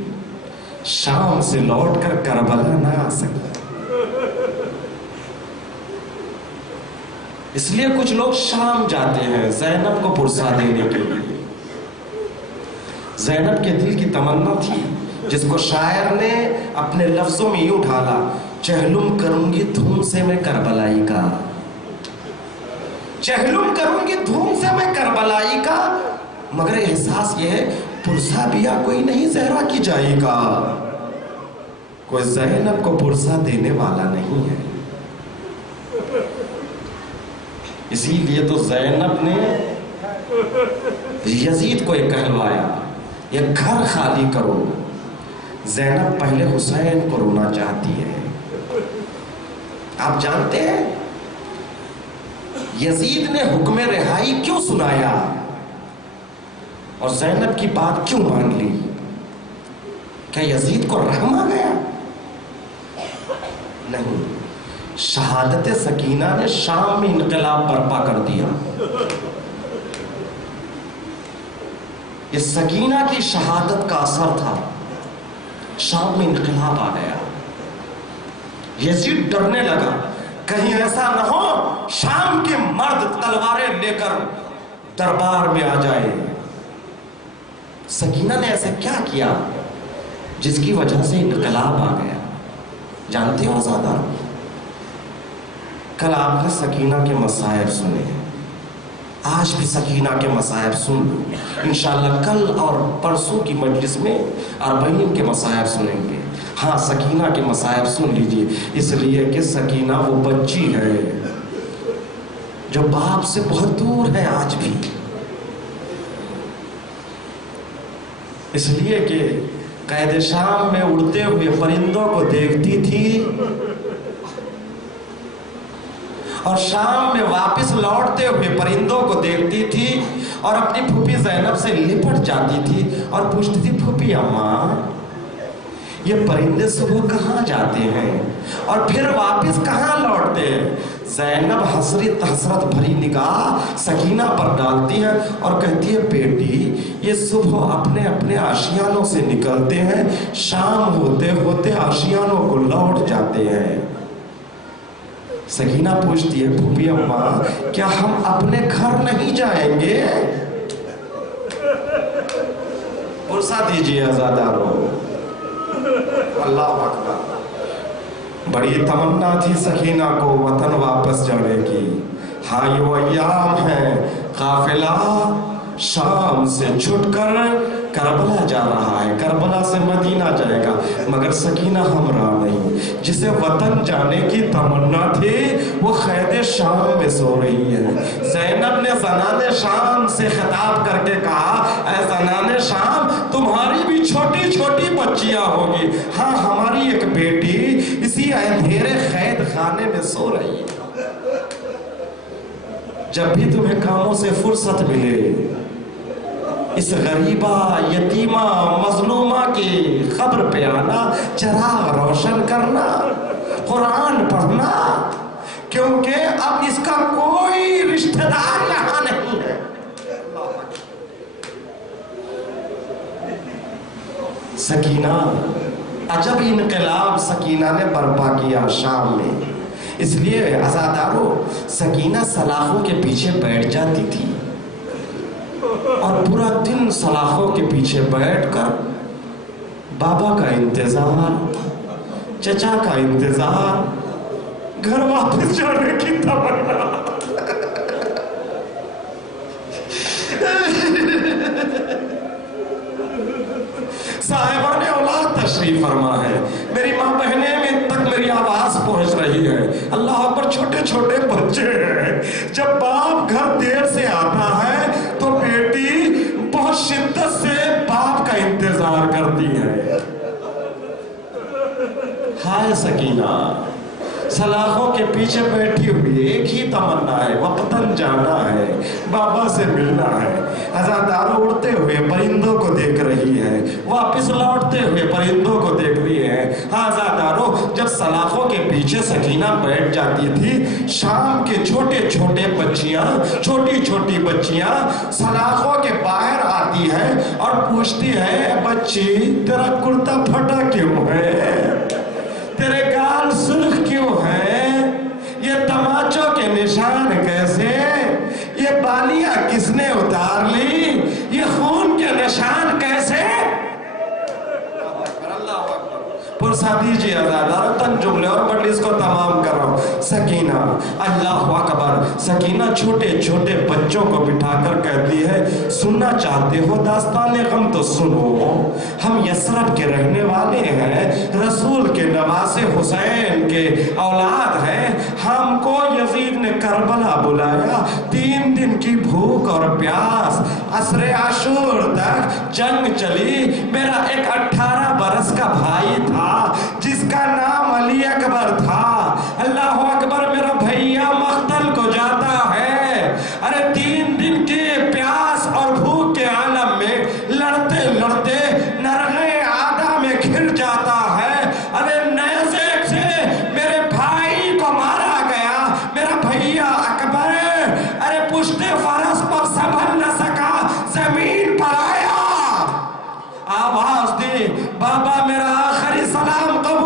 شام سے لوٹ کر کربلا نہ آ سکتی، اس لیے کچھ لوگ شام جاتے ہیں زینب کو پرسا دینے کے لیے۔ زینب کے دل کی تمنا تھی جس کو شاعر نے اپنے لفظوں میں یوں ڈھالا، چہلم کروں گی دھوم سے میں کربلائی کا، چہلم کروں گی دھوم سے میں کربلائی کا، مگر احساس یہ ہے پرسا بیا کوئی نہیں زہرا کی جائے گا، کوئی زینب کو پرسا دینے والا نہیں ہے۔ اسی لیے تو زینب نے یزید کو ایک کہلوایا، یہ گھر خالی کرو۔ زینب پہلے حسین کو رونا چاہتی ہے۔ آپ جانتے ہیں یزید نے حکم رہائی کیوں سنایا اور زینب کی بات کیوں مان لی؟ کیا یزید کو رحم آ گیا؟ نہیں، شہادت سکینہ نے شام میں انقلاب برپا کر دیا۔ اس سکینہ کی شہادت کا اثر تھا، شام میں انقلاب آ گیا۔ یزید ڈرنے لگا کہیں ایسا نہ ہو شام کے مرد تلواریں لے کر دربار میں آ جائے۔ سکینہ نے ایسا کیا کیا جس کی وجہ سے انقلاب آ گیا؟ جانتے ہو زیادہ؟ کل آپ نے سکینہ کے مسائل سنے ہیں، آج بھی سکینہ کے مصائب سن لو. انشاءاللہ کل اور پرسوں کی مجلس میں 40 کے مصائب سنیں گے. ہاں سکینہ کے مصائب سن لیجئے، اس لیے کہ سکینہ وہ بچی ہے جو باپ سے بہت دور ہے آج بھی. اس لیے کہ قید شام میں اڑتے ہوئے پرندوں کو دیکھتی تھی اور شام میں واپس لوٹتے ہوئے پرندوں کو دیکھتی تھی اور اپنی پھوپھی زینب سے لپٹ جاتی تھی اور پوچھتی تھی پھوپھی اماں یہ پرندے صبح کہاں جاتے ہیں اور پھر واپس کہاں لوٹتے ہیں؟ زینب حسرت بھری نگاہ سکینہ پر ڈالتی ہے اور کہتی ہے بیٹی یہ صبح اپنے اپنے آشیانوں سے نکلتے ہیں، شام ہوتے ہوتے آشیانوں کو لوٹ جاتے ہیں. سکینہ پوچھتی ہے پھوپھی اماں کیا ہم اپنے گھر نہیں جائیں گے؟ پرسا دیجیے عزادارو. اللہ اکبر. بڑی تمنا تھی سکینہ کو وطن واپس جانے کی. ہاں یہ وہ ایام ہے، قافلہ شام سے چھٹ کر کربلا جا رہا ہے، کربلا سے مدینہ جائے گا، مگر سکینہ ہمراہ نہیں. جسے وطن جانے کی تمنا تھی وہ قید شام میں سو رہی ہے. زینب نے زنان شام سے خطاب کر کے کہا اے زنان شام تمہاری بھی چھوٹی چھوٹی بچیاں ہوگی. ہاں ہماری ایک بیٹی اسی اندھیرے قید خانے میں سو رہی ہے. جب بھی تمہیں کاموں سے فرصت ملے اس غریبہ یتیمہ مظلومہ کی خبر پہ آنا، چراغ روشن کرنا، قرآن پڑھنا، کیونکہ اب اس کا کوئی رشتہ دار یہاں نہیں ہے. سکینہ عجب انقلاب سکینہ نے برپا کیا شام میں. اس لیے عزادارو سکینہ سلاخوں کے پیچھے بیٹھ جاتی تھی اور پورا دن سلاخوں کے پیچھے بیٹھ کر بابا کا انتظار، چچا کا انتظار، گھر واپس جانے کی تمنا. صاحبان اولاد تشریف فرما ہے. میری ماں بہنیں میں تک میری آواز پہنچ رہی ہے. اللہ اکبر. چھوٹے چھوٹے بچے ہیں. جب باپ گھر دیر سے آتا ہے تو بیٹی بہت شدت سے باپ کا انتظار کرتی ہے. ہائے سکینہ سلاخوں کے پیچھے بیٹھی ہوئی ایک ہی تمنا ہے، وطن جانا ہے، بابا سے ملنا ہے. عزادارو اڑتے ہوئے پرندوں کو دیکھ رہی ہے، واپس لوٹتے ہوئے پرندوں کو دیکھ رہی ہے. ہاں عزادارو جب سلاخوں کے پیچھے سکینہ بیٹھ جاتی تھی شام کے چھوٹے چھوٹے بچیاں، چھوٹی چھوٹی بچیاں سلاخوں کے باہر آتی ہے اور پوچھتی ہے بچی تیرا کرتا پھٹا کیوں ہے؟ تیرے گال سرخ کیوں ہیں؟ یہ تماچوں کے نشان کیسے؟ یہ بالیاں کس نے اتار لی؟ یہ خون کے نشان کیسے؟ پرسا دیجیے عزادارو تن جملے اور مجلس کو تمام کرو. سکینہ اللہ اکبر. سکینہ چھوٹے چھوٹے بچوں کو بٹھا کر کہتی ہے سننا چاہتے ہو داستان غم تو سنو. ہم یثرب کے رہنے والے ہیں، رسول کے نواسے حسین کے اولاد ہیں. ہم کو یزید نے کربلا بلایا، 3 دن کی بھوک اور پیاس، عصر عاشور تک جنگ چلی. میرا ایک 18 برس کا بھائی تھا جس کا نام علی اکبر تھا. اللہ اکبر. میرا بھیا مقتل کو جاتا ہے. ارے 3 دن کے پیاس اور بھوک کے عالم میں لڑتے لڑتے نرغے عادہ میں گھر جاتا ہے. ارے نیزے سے میرے بھائی کو مارا گیا. میرا بھیا اکبر ارے پشت فرس پر سنبھل نہ سکا، زمین پر آیا، آواز دی بابا میرا آخری سلام قبول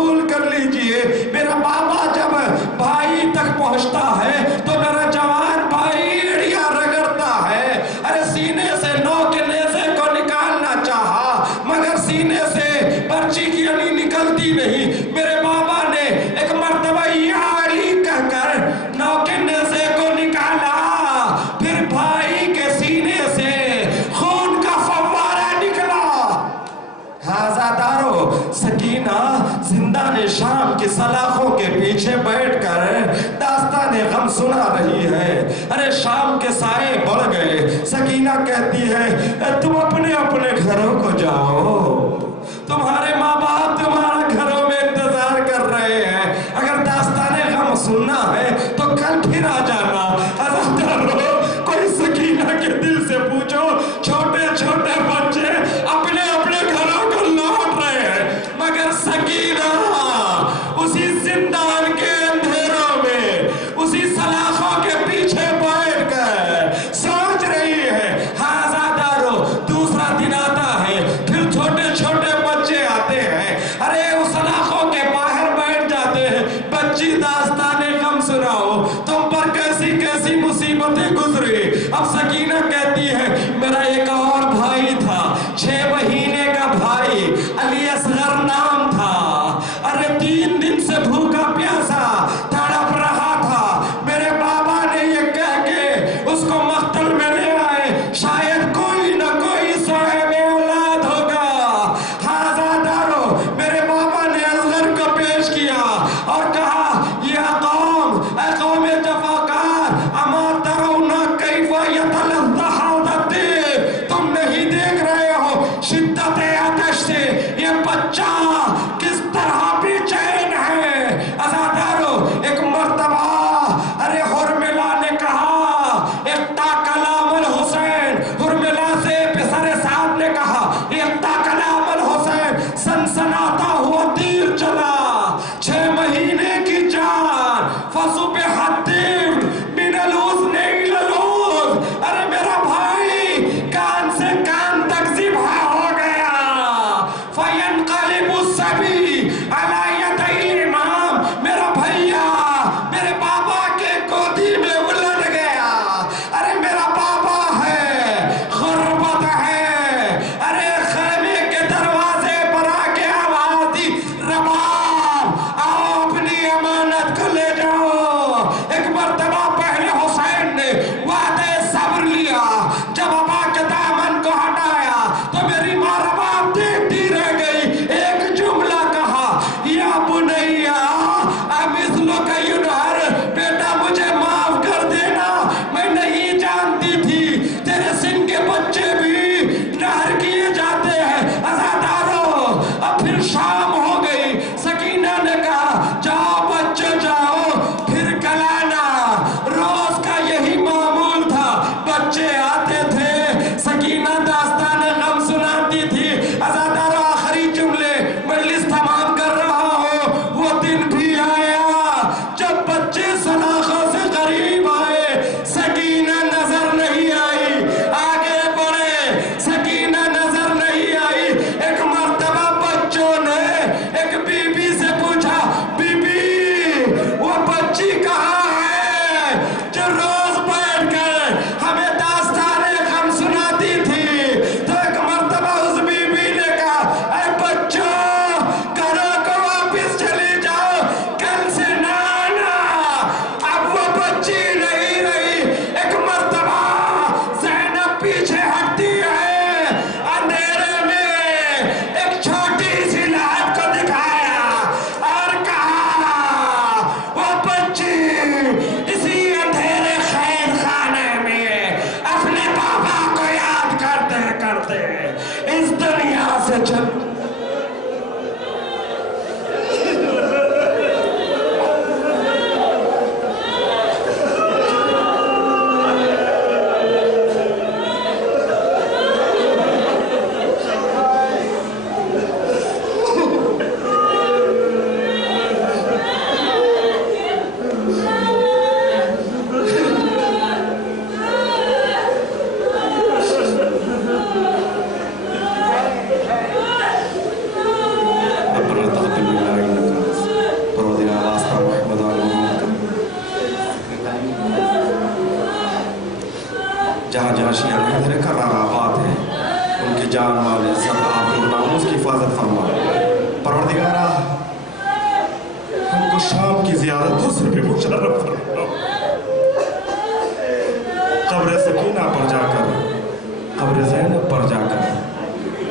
زندان شام کی سلاخوں کے پیچھے بیٹھ کر داستان غم سنا رہی ہے۔ ارے شام کے سائے بڑھ گئے، سکینہ کہتی ہے تم اپنے اپنے گھروں کو جاؤ، تمہارے ماں باپ تمہارا گھروں میں انتظار کر رہے ہیں، اگر داستان غم سننا ہے تو کل پھر آ جانا۔ عزادارو، کوئی سکینہ کے دل سے پوچھو، چھوٹے چھوٹے بچے اپنے اپنے گھروں کو لوٹ رہے ہیں، مگر سکینہ اسی زندان کے اندھیروں میں، اسی سلاخوں کے پیچھے بیٹھ کر سوچ رہی ہے۔ ہاں عزادارو، دوسرا دن آتا ہے، پھر چھوٹے چھوٹے بچے آتے ہیں، ارے اس سلاخوں کے باہر بیٹھ جاتے ہیں، بچی داستان غم سناؤ، تم پر کیسی کیسی مصیبتیں گزری۔ اب سکینہ کہتی ہے میرا ایک اور بھائی تھا، 6 مہینے کا بھائی، علی اصغر نام تھا، ارے 3 دن سے بھوکا پیاسا تڑپ رہا تھا، میرے بابا نے یہ کہہ کے اس کو مقتل میں لے آئے، شاید کوئی نہ کوئی صاحب اولاد ہوگا۔ ہاں عزادارو، میرے بابا نے اصغر کو پیش کیا اور کہا یا قوم، اے قوم جفاکار، اما ترون کیف یتلظ حوض الطیب، تم نہیں دیکھ رہے ہو شدت آتش سے یہ بچہ کس طرح بے چین ہے۔ عزادارو، ایک مرتبہ ارے حرملہ نے کہا، اقتا کلام الحسین، حرملہ سے پسر سعد نے کہا اقتا کلام الحسین، سنسناتا ہوا تیر چلا، 6 مہینے کی جان، فصبح الطفل من الحزن الى الحزن، ارے میرا بھائی کان سے کان تک ذبح ہو گیا، فینقلب الصبی علی یدی الامام، میرا بھیا میرے بابا کے گودی میں الٹ گیا، ارے میرا بابا ہے، غربت ہے، ارے خیمے کے دروازے پر آ کے آواز دی، رباب آؤ اپنی امانت کو لے جاؤ۔ ایک مرتبہ پہلے حسین نے وعدہ صبر لیا، جب ابا کے دامن کو ہٹایا تو میری ماں رباب دیکھتی رہ گئی، ایک جملہ کہا یا بنیا امثلک ینہر، بیٹا مجھے معاف کر دینا، میں نہیں جانتی تھی تیرے سن کے بچے بھی نہر کیے جاتے ہیں۔ عزادارو، اب پھر شام ہو گئی، سکینہ نے کہا جاؤ بچے جاؤ، پھر کل آنا، روز کا یہی معمول تھا، بچے آتے تھے، سکینہ داستان غم سناتی تھی۔ عزادارو، آخری جملے مجلس تمام کر رہا ہو، وہ دن بھی آیا جب بچے سلاخوں سے قریب آئے، سکینہ نظر نہیں آئی، آگے بڑھے، سکینہ نظر نہیں آئی۔ ایک مرتبہ بچوں نے ایک بی بی سے پوچھا، بی بی وہ بچی کہاں ہے جو روز بیٹھ کر ہمیں داستان غم سناتی تھی؟ تو ایک مرتبہ اس بی بی نے کہا اے بچوں، گھروں کو واپس چلی جاؤ، کل سے نہ آنا، اب وہ بچی نہیں رہی۔ ایک مرتبہ زینب پیچھے ہٹتی ہے، اندھیرے میں ایک چھوٹی سی لائٹ کو دکھایا اور کہا وہ بچی اسی اندھیرے قید خانے میں اپنے بابا کو یاد کرتے کرتے اس دنیا سے چل جہاں جہاں شیعہ حیدر کرار آباد ہیں، ان کی جان مال عزت آبرو ناموس کی حفاظت فرما۔ پروردگارا، ہم کو شام کی زیارتوں سے بھی مشرف فرما۔ قبر سکینہ پر جا کر، قبر زینب پر جا کر،